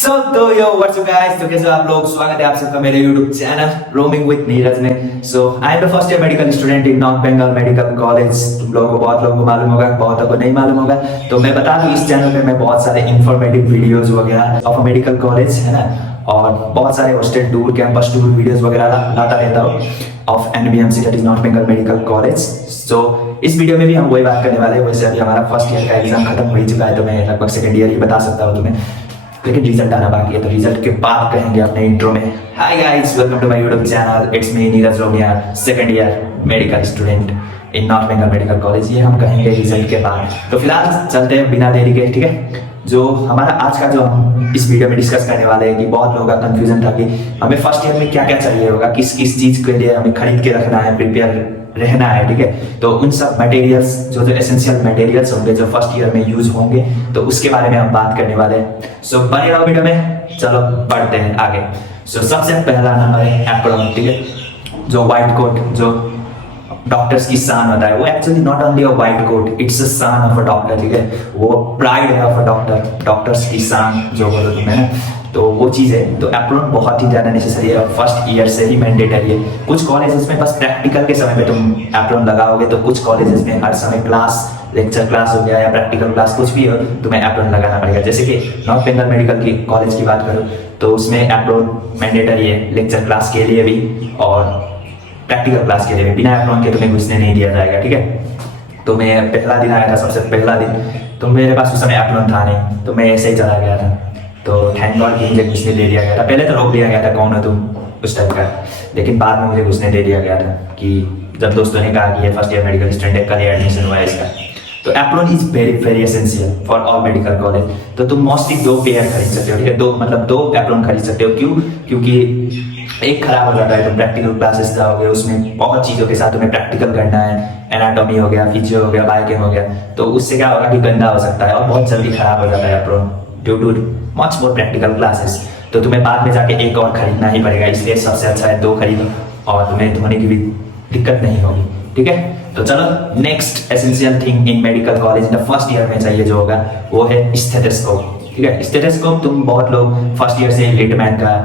तो यो WhatsApp guys, तो कैसे हो आप लोग। स्वागत है आप सबका मेरे YouTube channel roaming with Neeraj में। So I am the first year medical student in North Bengal medical college. तुम लोगों को बहुत लोगों को मालूम होगा, बहुतों को नहीं मालूम होगा। तो मैं बता दूं, इस चैनल पे मैं बहुत सारे इंफॉर्मेटिव वीडियोस वगैरह ऑफ मेडिकल कॉलेज है ना, और बहुत सारे hostel tour, campus tour videos वगैरह लाता रहता हूँ of NBMC, that is North Bengal medical college. So इस वीडियो में भी हम वही बात करने वाले हैं। वैसे अभी हमारा फर्स्ट ईयर का एग्जाम खत्म हो चुका है, तो मैं लगभग सेकंड ईयर ही बता सकता हूँ तुम्हें, लेकिन रिजल्ट आना बाकी है, तो रिजल्ट के बाद कहेंगे अपने इंट्रो में। Hi guys, welcome to my YouTube channel, it's me Neeraj Romiya, second year medical student in North Bengal medical college. ये हम कहेंगे रिजल्ट के बाद। तो फिलहाल चलते हैं बिना देरी के, ठीक है। जो हमारा आज का जो हम इस वीडियो में डिस्कस करने वाले हैं कि बहुत लोगों का कंफ्यूजन था कि हमें फर्स्ट ईयर में क्या क्या चाहिए होगा, किस किस चीज के लिए हमें खरीद के रखना है, प्रिपेयर रहना है, ठीक है। तो उन सब मटेरियल्स जो एसेंशियल मटेरियल्स होंगे जो फर्स्ट ईयर में यूज होंगे, तो उसके बारे में हम बात करने वाले हैं। सो बने रहो वीडियो में, चलो बढ़ते हैं आगे। सो सबसे पहला नंबर है एप्रॉन, ठीक है। जो व्हाइट कोट जो डॉक्टर्स की शान होता है, वो actually not only a white coat, it's a शान ऑफ अ डॉक्टर, ठीक है। वो प्राइड है ऑफ अ डॉक्टर, डॉक्टर्स की शान जो बोलो तुम्हें ना, तो वो चीज़ है। तो एप्रॉन बहुत ही ज़्यादा नेसेसरी है और फर्स्ट ईयर से ही मैंडेटरी है। कुछ कॉलेजेस में बस प्रैक्टिकल के समय पे तुम एप्रॉन लगाओगे, तो कुछ कॉलेजेस में हर समय क्लास, लेक्चर क्लास हो गया या प्रैक्टिकल क्लास कुछ भी हो, तुम्हें एप्रॉन लगाना पड़ेगा। जैसे कि नॉर्थ बंगाल मेडिकल की कॉलेज की बात करो, तो उसमें एप्रॉन मैंडेटरी है, लेक्चर क्लास के लिए भी और प्रैक्टिकल क्लास के लिए भी। बिना एप्रॉन के तुम्हें घुसने नहीं दिया जाएगा, ठीक है। तो मैं पहला दिन आया था, सबसे पहला दिन, तो मेरे पास उस समय एप्रॉन था नहीं, तो मैं ऐसे ही चला गया था। तो थैंक गॉड कि मुझे घुसने दे दिया गया था। पहले तो रोक दिया गया था, कौन हो तुम, उस टाइप का, लेकिन बाद में मुझे घुसने दे दिया गया था कि जब दोस्तों ने कहा कि ये फर्स्ट ईयर मेडिकल स्टूडेंट है, कल ही एडमिशन हुआ है इसका। तो apron is very very essential for all medical college. तो तुम मोस्टली 2 पेयर खरीद सकते हो, ठीक है। 2 एप्रॉन खरीद सकते हो। क्यों? क्योंकि एक खराब हो जाता है, तुम प्रैक्टिकल क्लासेस जाओगे, उसमें बहुत चीज़ों के साथ तुम्हें प्रैक्टिकल करना है, एनाटॉमी हो गया, फिजियो हो गया, बायोकेम हो गया, तो उससे क्या होगा कि गंदा हो सकता है और बहुत जल्दी खराब हो जाता है apron due too much more practical classes. तो तुम्हें बाद में जाके एक और खरीदना ही पड़ेगा, इसलिए सबसे अच्छा है 2 खरीदो और तुम्हें धोने की भी दिक्कत नहीं होगी, ठीक है। तो चलो next essential thing in medical college in the first year में चाहिए जो होगा, वो है स्टेथोस्कोप, ठीक है। स्टेथोस्कोप तुम बहुत लोग फर्स्ट ईयर से लिटमैन का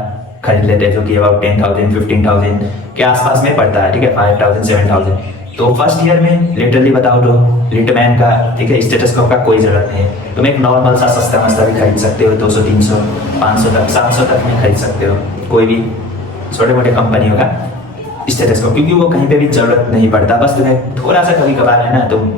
खरीद लेते हैं, जो कि अबाउट 10,000 15,000 के आसपास में पड़ता है, ठीक है, 5,000 7,000। तो फर्स्ट ईयर में लिटरली बताओ तो लिटमैन का, ठीक है, स्टेथोस्कोप का कोई जरूरत नहीं है। तुम एक नॉर्मल सा सस्ता मस्ता भी खरीद सकते हो, 200 300 500 तक 700 तक में खरीद सकते हो, कोई भी छोटे मोटे कंपनियों का स्टेथोस्कोप, क्योंकि वो कहीं पे भी जरूरत नहीं पड़ता। बस तुम्हें थोड़ा सा कभी कभार है ना, तुम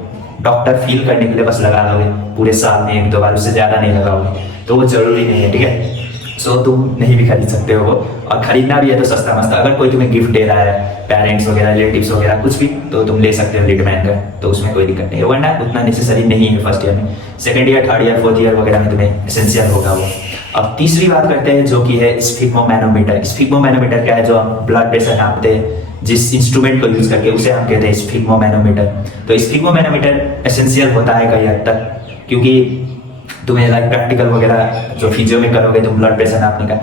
डॉक्टर फील करने के लिए बस लगा लोगे, पूरे साल में 1-2 बार, उससे ज़्यादा नहीं लगाओगे, तो वो जरूरी नहीं है, ठीक है। सो तुम नहीं भी खरीद सकते हो वो, और खरीदना भी है तो सस्ता मस्ता, अगर कोई तुम्हें गिफ्ट दे रहा है, पेरेंट्स वगैरह, रिलेटिव्स वगैरह कुछ भी, तो तुम ले सकते हो लिटमैन का, तो उसमें कोई दिक्कत नहीं है। वरना उतना नेसेसरी नहीं है फर्स्ट ईयर में। Second year, third year, fourth year वगैरह में तुम्हें एसेंशियल होगा वो। अब तीसरी बात करते हैं, जो कि है स्फिग्मोमैनोमीटर। स्फिग्मोमैनोमीटर क्या है? जो हम ब्लड प्रेशर नापते हैं जिस इंस्ट्रूमेंट को यूज करके, उसे हम कहते हैं स्फिग्मोमैनोमीटर। तो स्फिग्मोमैनोमीटर एसेंशियल होता है कई हद तक, क्योंकि तुम्हें लाइक प्रैक्टिकल वगैरह जो फिजियो में करोगे तुम ब्लड प्रेशर नापने का,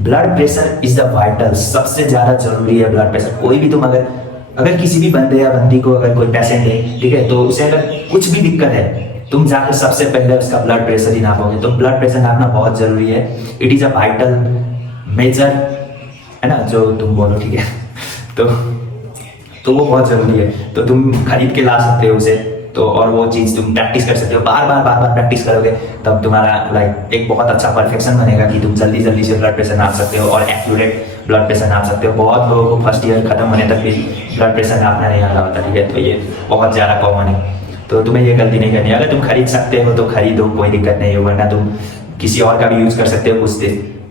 blood pressure is the vital, सबसे ज्यादा जरूरी है ब्लड प्रेशर। कोई भी तुम अगर किसी भी बंदे या बंदी को, अगर कोई पेशेंट है, ठीक है, तो उसे अगर कुछ भी दिक्कत है, तुम जाकर सबसे पहले उसका ब्लड प्रेशर ही नापोगे। तो ब्लड प्रेशर नापना बहुत जरूरी है, it is a vital measure, है ना, जो तुम बोलो, ठीक है। तो वो बहुत जरूरी है, तो तुम खरीद के ला सकते हो उसे। तो और वो चीज़ तुम प्रैक्टिस कर सकते हो, बार बार प्रैक्टिस करोगे, तब तुम्हारा लाइक एक बहुत अच्छा परफेक्शन बनेगा कि तुम जल्दी जल्दी से ब्लड प्रेशर नाप सकते हो और एक्यूरेट ब्लड प्रेशर नाप सकते हो। बहुत लोगों को फर्स्ट ईयर खत्म होने तक भी ब्लड प्रेशर नापना नहीं आ रहा होता, ठीक है, तो ये बहुत ज़्यादा कॉमन है। तो तुम्हें ये गलती नहीं करनी है। अगर तुम खरीद सकते हो तो खरीदो, कोई दिक्कत नहीं है, वरना तुम किसी और का भी यूज़ कर सकते हो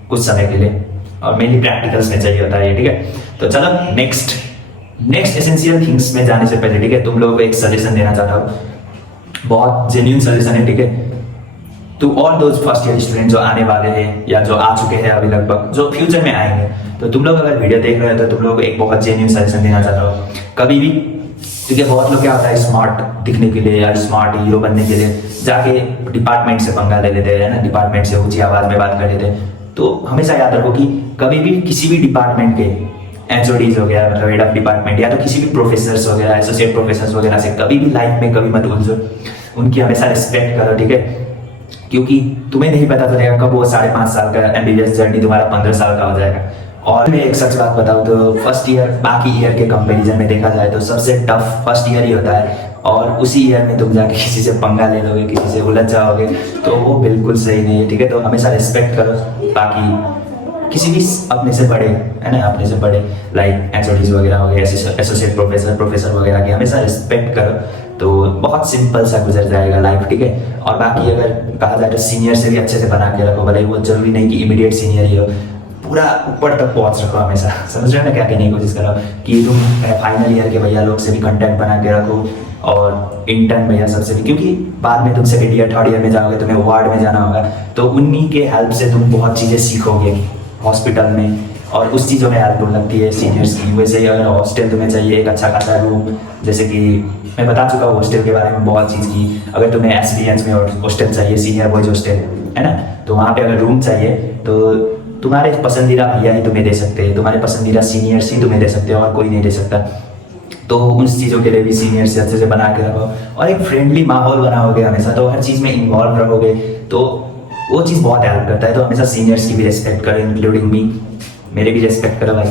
कुछ समय के लिए, और मेनली प्रैक्टिकल्स में चाहिए होता है ये, ठीक है। तो चलो नेक्स्ट एसेंशियल थिंग्स में जाने से पहले, ठीक है, तुम लोगों को एक सजेशन देना चाहता हूँ, बहुत जेन्युइन सजेशन है, ठीक है। तो और दोस्त फर्स्ट ईयर स्टूडेंट जो आने वाले हैं या जो आ चुके हैं अभी, लगभग जो फ्यूचर में आएंगे, तो तुम लोग अगर वीडियो देख रहे हो तो तुम लोग को एक बहुत जेन्युइन सजेशन देना चाहता हूँ। कभी भी, क्योंकि बहुत लोग क्या होता है, स्मार्ट दिखने के लिए या स्मार्ट हीरो बनने के लिए जाके डिपार्टमेंट से पंगा ले लेते हैं ना, डिपार्टमेंट से ऊंची आवाज में बात कर लेते हैं। तो हमेशा याद रखो कि कभी भी किसी भी डिपार्टमेंट के HODs हो गया, मतलब हेड ऑफ डिपार्टमेंट, या तो किसी भी प्रोफेसर्स वगैरह, एसोसिएट प्रोफेसर्स वगैरह से कभी भी लाइफ में कभी मत उलझो, उनकी हमेशा रिस्पेक्ट करो, ठीक है। क्योंकि तुम्हें नहीं पता चलेगा कब वो 5.5 साल का एमबीबीएस जर्नी तुम्हारा 15 साल का हो जाएगा। और मैं एक सच बात बताऊँ तो फर्स्ट ईयर बाकी ईयर के कंपैरिजन में देखा जाए तो सबसे टफ फर्स्ट ईयर ही होता है, और उसी ईयर में तुम जाके किसी से पंगा ले लोगे, किसी से उलझ जाओगे, तो वो बिल्कुल सही नहीं है। ठीक है, तो हमेशा रिस्पेक्ट करो बाकी किसी भी अपने से बड़े, है ना, अपने से बड़े लाइक एचओडीज वगैरह हो गए, एसोसिएट प्रोफेसर वगैरह की हमेशा रिस्पेक्ट करो, तो बहुत सिंपल सा गुजर जाएगा लाइफ। ठीक है, और बाकी अगर कहा जाए तो सीनियर से भी अच्छे से बना के रखो, भले वो जरूरी नहीं कि इमीडिएट सीनियर ही हो, पूरा ऊपर तक पहुंच रखो हमेशा। समझ रहे हो ना क्या कहने की कोशिश करो कि तुम फाइनल ईयर के भैया लोग से भी कांटेक्ट बना के रखो, और इंटर्न भैया सबसे भी, क्योंकि बाद में तुम सेकेंड ईयर थर्ड ईयर में जाओगे, तुम्हें वार्ड में जाना होगा, तो उन्हीं के हेल्प से तुम बहुत चीज़ें सीखोगे हॉस्पिटल में, और उस चीज़ों में हेल्प लगती है सीनियर्स की। वैसे ही अगर हॉस्टल तुम्हें चाहिए एक अच्छा खासा रूम, जैसे कि मैं बता चुका हूँ हॉस्टल के बारे में बहुत चीज़ की, अगर तुम्हें एसपीएंस में हॉस्टल चाहिए, सीनियर बॉयज हॉस्टल, है ना, तो वहाँ पे अगर रूम चाहिए तो तुम्हारे पसंदीदा भैया ही तुम्हें दे सकते हैं, तुम्हारे पसंदीदा सीनियर्स ही तुम्हें दे सकते हैं, और कोई नहीं दे सकता। तो उन चीज़ों के लिए भी सीनियर से अच्छे से बना के रखो, और एक फ्रेंडली माहौल बनाओगे हमेशा, तो हर चीज़ में इन्वॉल्व रहोगे, तो वो चीज़ बहुत हेल्प करता है। तो हमेशा सीनियर्स की भी रिस्पेक्ट करो, इंक्लूडिंग मी, मेरे भी रिस्पेक्ट करो भाई,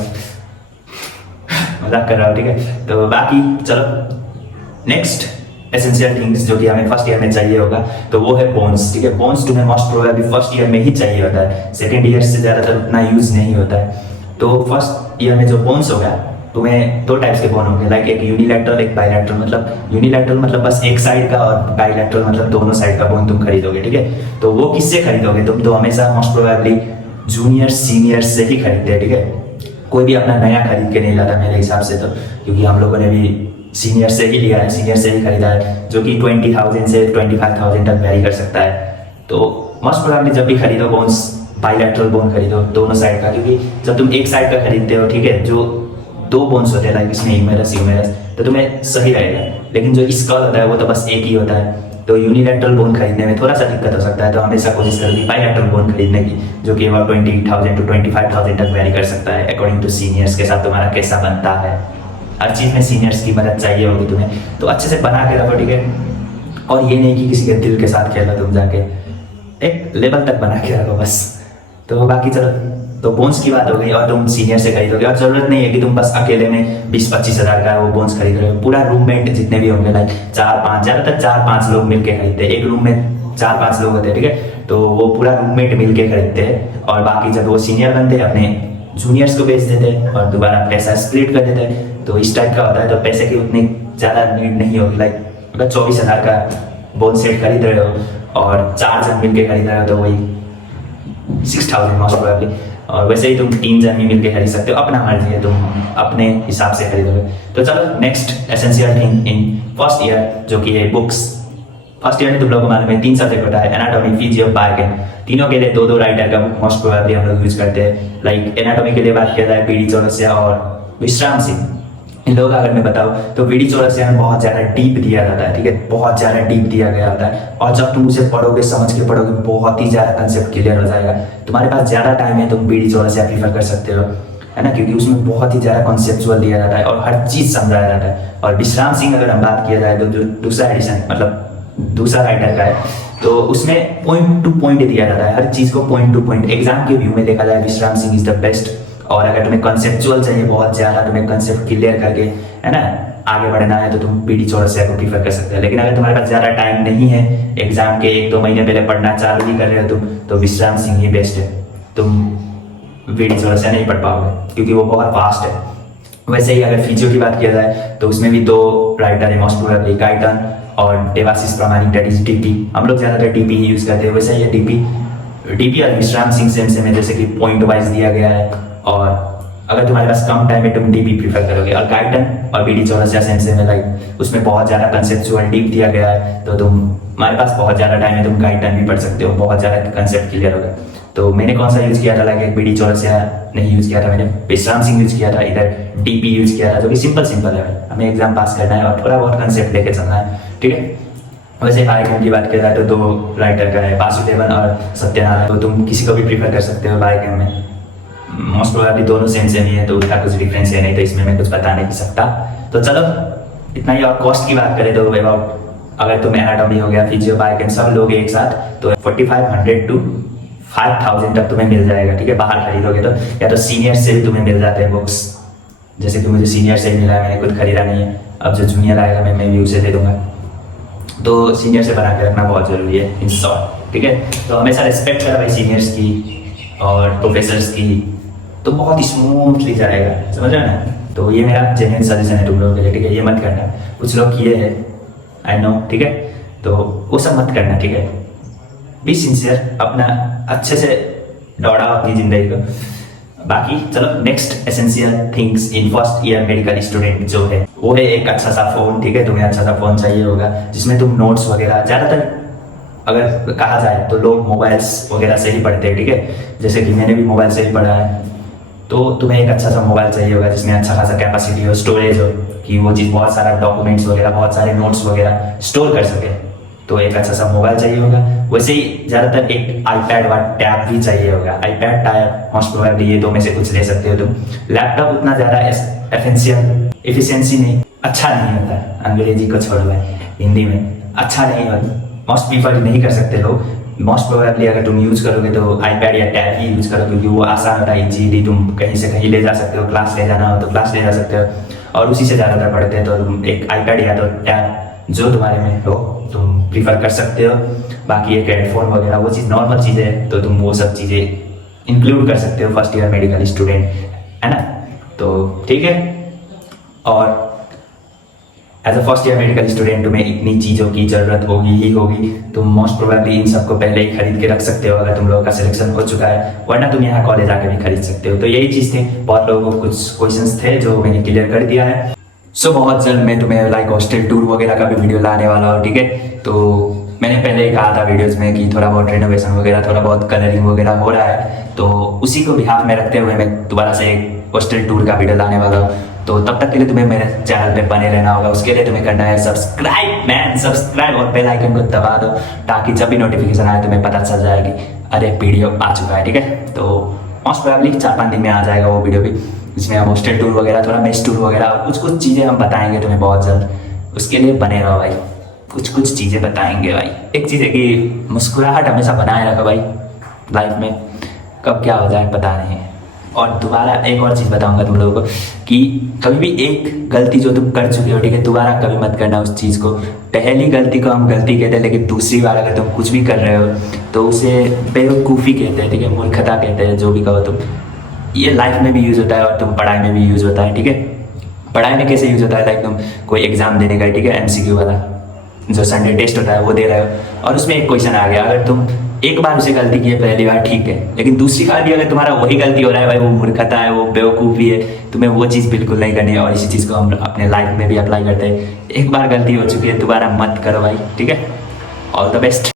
मजाक कर रहा हूँ। ठीक है, तो बाकी चलो नेक्स्ट एसेंशियल थिंग्स जो कि हमें फर्स्ट ईयर में चाहिए होगा, तो वो है बोन्स। ठीक है, बोन्स तुम्हें मोस्ट प्रोबेबली फर्स्ट ईयर में ही चाहिए होता है, सेकेंड ईयर से ज़्यादातर उतना यूज़ नहीं होता है। तो फर्स्ट ईयर में जो बोन्स होगा, तुम्हें दो टाइप्स के बोन होंगे, लाइक एक यूनिलैटरल एक बायलैटरल। मतलब यूनिलैटरल मतलब बस एक साइड का, और बायलैटरल मतलब दोनों साइड का बोन तुम खरीदोगे। ठीक है, तो वो किससे खरीदोगे तुम, तो हमेशा मोस्ट प्रोबेबली जूनियर सीनियर से ही खरीदते हैं। ठीक है, कोई भी अपना नया खरीद के नहीं लाता मेरे हिसाब से, तो क्योंकि हम लोगों ने भी सीनियर से ही लिया है, सीनियर से ही खरीदा है, जो कि 20,000 से 25,000 तक वेरी कर सकता है। तो मोस्ट प्रोबेबली जब भी खरीदो बोन्स, बायलैटरल बोन खरीदो दोनों साइड का, क्योंकि जब तुम एक साइड का खरीदते हो, ठीक है, जो दो बोन्स होते हैं लाइक इसमें ह्यूमेरस तो तुम्हें सही रहेगा, लेकिन जो स्कल होता है वो तो बस एक ही होता है, तो यूनिलैटरल बोन खरीदने में थोड़ा सा दिक्कत हो सकता है। तो हमेशा कोशिश करोगे बायलैटरल बोन खरीदने की, जो कि अबाउट 20,000 to 25,000 तक वेरी कर सकता है अकॉर्डिंग टू सीनियर्स के साथ तुम्हारा कैसा बनता है। हर चीज़ में सीनियर्स की मदद चाहिए होगी तुम्हें, तो अच्छे से बना के रखो। ठीक है, और ये नहीं कि किसी के दिल के साथ खेलो, तुम जाके एक लेवल तक बना के रखो बस। तो बाकी चलो, तो बोन्स की बात हो गई, और तुम सीनियर से खरीदोगे, और जरूरत नहीं है कि तुम बस अकेले में 20-25 हज़ार का वो बोन्स खरीद रहे हो, पूरा रूममेट जितने भी होंगे लाइक 4-5, ज़्यादातर 4-5 लोग मिलके खरीदते हैं, एक रूम में 4-5 लोग होते हैं। ठीक है, तो वो पूरा रूममेट मिलके खरीदते हैं, और बाकी जब वो सीनियर बनते हैं अपने जूनियर्स को बेच देते हैं और दोबारा पैसा स्प्लिट कर देते हैं। तो इस टाइप का होता है, तो पैसे की उतनी ज़्यादा नीड नहीं होगी। लाइक अगर 24,000 का बोन सेट खरीद रहे हो और 4 जन मिलके खरीद रहे हो, तो वही 6,000 मोस्ट प्रोबेबली। और वैसे ही तुम 3 जन भी मिलके खरीद सकते हो, अपना मर्जी है, तुम अपने हिसाब से खरीदोगे। तो चलो next essential thing in first year, जो कि है बुक्स। फर्स्ट ईयर में तुम लोगों को मालूम है 3 सब्जेक्ट होता है, एनाटॉमी, फिजियो, बायोकेम। तीनों के लिए 2-2 राइटर का बुक मोस्ट प्रोबेबली हम लोग यूज करते हैं। लाइक एनाटॉमी के लिए बात किया जाए पीडी चौरसिया और विश्राम सिंह, इन लोगों का अगर मैं बताऊँ तो पीडी चौरसिया में बहुत ज़्यादा डीप दिया जाता है। ठीक है, बहुत ज़्यादा डीप दिया गया होता है, और जब तुम उसे पढ़ोगे, समझ के पढ़ोगे, बहुत ही ज़्यादा कंसेप्ट क्लियर हो जाएगा। तुम्हारे पास ज़्यादा टाइम है, तुम पीडी चौरसिया प्रीफर कर सकते हो, है ना, क्योंकि उसमें बहुत ही ज़्यादा कॉन्सेप्चुअल दिया जाता है और हर चीज़ समझाया जाता है। और विश्राम सिंह अगर हम बात किया जाए तो जो दूसरा एडिशन मतलब दूसरा राइटर का है, तो उसमें पॉइंट टू पॉइंट दिया जाता है, हर चीज़ को पॉइंट टू पॉइंट। एग्जाम के व्यू में देखा जाए विश्राम सिंह इज द बेस्ट। और अगर तुम्हें कंसेप्चुअल चाहिए बहुत ज़्यादा, तुम्हें कंसेप्ट क्लियर करके, है ना, आगे बढ़ना है, तो तुम पीडी चौरसिया को प्रीफर कर सकते हो। लेकिन अगर तुम्हारे पास ज़्यादा टाइम नहीं है, एग्जाम के 1-2 महीने पहले पढ़ना चालू ही कर रहे हो तुम, तो विश्राम सिंह ही बेस्ट है। तुम पीडी चौरसिया नहीं पढ़ पाओगे क्योंकि वो बहुत फास्ट है। वैसे ही अगर फिजियो की बात किया जाए तो उसमें भी 2 राइटर है मोस्ट प्रोबेबली, गाइटन और देवाशीष प्रामाणिक, दैट इज डीपी। हम लोग ज़्यादातर डीपी ही यूज़ करते हैं। वैसे ये डीपी और विश्राम सिंह सेम है, जैसे कि पॉइंट वाइज दिया गया है, और अगर तुम्हारे पास कम टाइम है तुम डीपी प्रीफर करोगे। और गाइटन और पीडी चौरसिया सेम है, लाइक उसमें बहुत ज़्यादा कंसेप्चुअल डीप दिया गया है, तो तुम्हारे पास बहुत ज़्यादा टाइम है, तुम गाइटन भी पढ़ सकते हो, बहुत ज़्यादा कंसेप्ट क्लियर होगा। तो मैंने कौन सा यूज़ किया था, लाइक पीडी चौरसिया नहीं यूज़ किया था, मैंने विश्राम सिंह यूज़ किया था, इधर डीपी यूज़ किया था, जो कि सिंपल है, हमें एग्जाम पास करना है और थोड़ा बहुत कंसेप्ट लेके चलना है। ठीक है, वैसे बायोकेम की बात किया जाए तो 2 राइटर का है, वासुदेवन और सत्यनारायण। तो तुम किसी को भी प्रीफर कर सकते हो बायोकेम में, मोस्ट प्रोबेबली दोनों सेम ही है, तो उसका कुछ डिफरेंस है नहीं, तो इसमें मैं कुछ बता नहीं सकता। तो चलो इतना ही। और कॉस्ट की बात करें तो अबाउट अगर तुम एनाटॉमी हो गया, फिजियो, बायोकेम सब लोगे एक साथ तो 4500 to 5000 तक तुम्हें मिल जाएगा, ठीक है। बाहर खरीदोगे तो, या तो सीनियर से भी तुम्हें मिल जाते हैं बुक्स, जैसे कि मुझे सीनियर से ही मिला है, मैंने खुद खरीदा नहीं है। अब जो जूनियर आएगा मैं भी उसे दे दूंगा। तो सीनियर से बना के रखना बहुत ज़रूरी है इन शॉर्ट, ठीक है। तो हमेशा रिस्पेक्ट करा भाई सीनियर्स की और प्रोफेसर्स की, तो बहुत ही स्मूथली जाएगा, समझ रहे हो ना। तो ये मेरा जेन्युइन सजेशन है तुम लोगों के लिए, ठीक है। ये मत करना, कुछ लोग किए हैं आई नो, ठीक है। तो वो सब मत करना, ठीक है। बी सिंसियर, अपना अच्छे से दौड़ाओ अपनी जिंदगी को। बाकी चलो next essential things in first year medical student जो है वो है एक अच्छा सा फोन, ठीक है। तुम्हें अच्छा सा फोन चाहिए होगा जिसमें तुम नोट्स वगैरह, ज़्यादातर अगर कहा जाए तो लोग मोबाइल्स वगैरह से ही पढ़ते हैं, ठीक है। जैसे कि मैंने भी मोबाइल से ही पढ़ा है। तो तुम्हें एक अच्छा सा मोबाइल चाहिए होगा जिसमें अच्छा खासा कैपेसिटी हो, स्टोरेज हो, कि वो चीज़ बहुत सारा डॉक्यूमेंट्स वगैरह, बहुत सारे नोट्स वगैरह स्टोर कर सके। तो एक अच्छा सा मोबाइल चाहिए होगा। वैसे ही ज़्यादातर एक आईपैड व टैब भी चाहिए होगा। आईपैड, टैब मोस्ट प्रोबेबली ये दो में से कुछ ले सकते हो तुम। लैपटॉप उतना ज़्यादा एफिशिएंसी नहीं, अच्छा नहीं होता है। अंग्रेजी को छोड़ भाई, हिंदी में अच्छा नहीं होता, मोस्ट प्रीफर नहीं कर सकते लोग। मोस्ट प्रोबेबली अगर तुम यूज़ करोगे तो आईपैड या टैब ही यूज़ करो, क्योंकि वो आसान होता है, इजीली तुम कहीं से कहीं ले जा सकते हो। क्लास ले जाना हो तो क्लास ले जा सकते हो, और उसी से ज़्यादातर पढ़ते हैं। तो तुम एक आईपैड या तो टैब जो तुम्हारे में हो तुम प्रीफर कर सकते हो। बाकी एक हेडफोन वगैरह वो चीज़ नॉर्मल चीज़ें है, तो तुम वो सब चीज़ें इंक्लूड कर सकते हो फर्स्ट ईयर मेडिकल स्टूडेंट, है ना। तो ठीक है। और as a first year medical student तुम्हें इतनी चीज़ों की ज़रूरत होगी ही होगी। तुम मोस्ट प्रोबेबली इन सबको पहले ही खरीद के रख सकते हो अगर तुम लोगों का सिलेक्शन हो चुका है, वरना तुम यहाँ कॉलेज आके भी खरीद सकते हो। तो यही चीज़ थी। बहुत लोगों को कुछ क्वेश्चंस थे जो मैंने क्लियर कर दिया है। सो बहुत जल्द मैं तुम्हें लाइक हॉस्टल टूर वगैरह का भी वीडियो लाने वाला हूँ, ठीक है। तो मैंने पहले ही कहा था वीडियोज़ में कि थोड़ा बहुत रेनोवेशन वगैरह, थोड़ा बहुत कलरिंग वगैरह हो रहा है, तो उसी को बिहाफ में रखते हुए मैं दोबारा से एक हॉस्टल टूर का वीडियो लाने वाला हूँ। तो तब तक के लिए तुम्हें मेरे चैनल पे बने रहना होगा। उसके लिए तुम्हें करना है सब्सक्राइब मैन, सब्सक्राइब और बेल आइकन को दबा दो, ताकि जब भी नोटिफिकेशन आए तुम्हें पता चल जाए कि अरे वीडियो आ चुका है, ठीक है। तो मोस्ट प्रोबेबली 4-5 दिन में आ जाएगा वो वीडियो भी, जिसमें हम हॉस्टल टूर वगैरह, थोड़ा मेस टूर वगैरह और कुछ चीज़ें हम बताएंगे तुम्हें बहुत जल्द। उसके लिए बने रहो भाई, कुछ चीज़ें बताएंगे भाई। एक चीज़ है कि मुस्कुराहट हमेशा बनाए रखो भाई लाइफ में, कब क्या हो जाए पता नहीं। और दोबारा एक और चीज़ बताऊंगा तुम लोगों को कि कभी भी एक गलती जो तुम कर चुके हो, ठीक है, दोबारा कभी मत करना उस चीज़ को। पहली गलती को हम गलती कहते हैं, लेकिन दूसरी बार अगर तुम कुछ भी कर रहे हो तो उसे बेवकूफ़ी कहते हैं, ठीक है, मूर्खता कहते हैं, जो भी कहो तुम। ये लाइफ में भी यूज़ होता है और तुम पढ़ाई में भी यूज़ होता है, ठीक है। पढ़ाई में कैसे यूज़ होता है, लाइक तुम कोई एग्ज़ाम देने गए, ठीक है, MCQ वाला जो संडे टेस्ट होता है वो दे रहे हो, और उसमें एक क्वेश्चन आ गया। अगर तुम एक बार उसे गलती की है पहली बार, ठीक है, लेकिन दूसरी बार भी अगर तुम्हारा वही गलती हो रहा है भाई, वो मूर्खता है, वो बेवकूफ़ी है, तुम्हें वो चीज़ बिल्कुल नहीं करनी है। और इसी चीज़ को हम अपने लाइफ में भी अप्लाई करते हैं। एक बार गलती हो चुकी है, दोबारा मत करो भाई, ठीक है। All the best.